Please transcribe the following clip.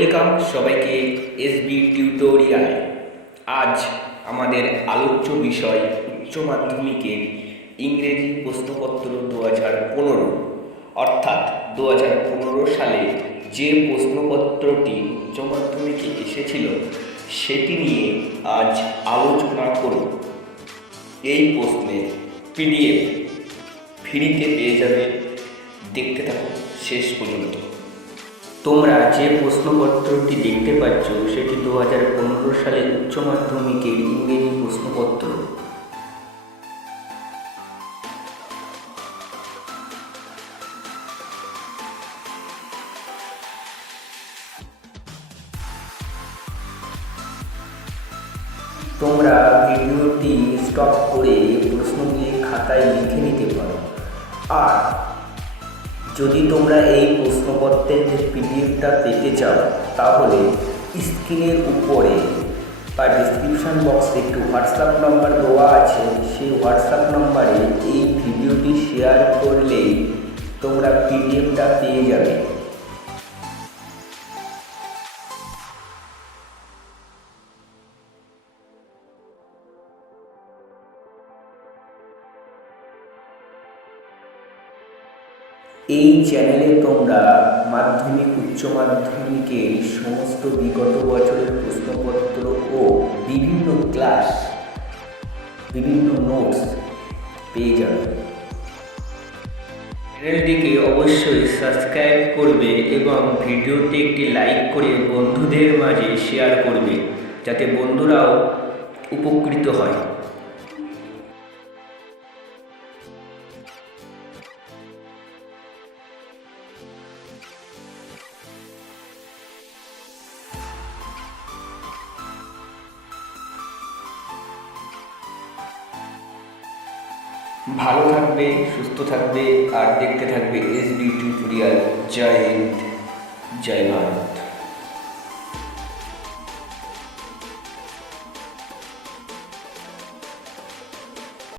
Welcome সবাইকে SB tutorial. আজ আমাদের আলোচ্য বিষয় উচ্চ মাধ্যমিকের ইংরেজি প্রশ্নপত্র 2015, অর্থাৎ 2015 সালে যে প্রশ্নপত্রটি উচ্চ মাধ্যমিকে এসেছিল সেটি নিয়ে আজ আলোচনা করব। এই প্রশ্নের পিডিএফ ফ্রিতে পেয়ে যাবে, দেখতে থাকো শেষ পর্যন্ত। তোমরা যে প্রশ্নপত্রটি দেখতে পাচ্ছ সেটি 2015 সালের উচ্চ মাধ্যমিকের ইংরেজি প্রশ্নপত্র। তোমরা ভিডিওটি স্টপ করে প্রশ্নগুলি খাতায় লিখে নিতে পারো। আর যদি তোমরা এই প্রশ্নপত্রের যে পিডিএফটা পেতে চাও তাহলে স্ক্রিনের উপরে বা ডিসক্রিপশান বক্সে একটি হোয়াটসঅ্যাপ নাম্বার দেওয়া আছে, সেই হোয়াটসঅ্যাপ নাম্বারে এই ভিডিওটি শেয়ার করলেই তোমরা পিডিএফটা পেয়ে যাবে। এই চ্যানেলে তোমরা মাধ্যমিক উচ্চ মাধ্যমিকের সমস্ত বিগত বছরের প্রশ্নপত্র ও বিভিন্ন ক্লাস, বিভিন্ন নোটস পেয়ে যাবে। চ্যানেলটিকে অবশ্যই সাবস্ক্রাইব করবে এবং ভিডিওতে একটি লাইক করে বন্ধুদের মাঝে শেয়ার করবে, যাতে বন্ধুরাও উপকৃত হয়। ভালো থাকবে, সুস্থ থাকবে আর দেখতে থাকবে এসবি টিউটোরিয়াল। জয় হিন্দ, জয় ভারত।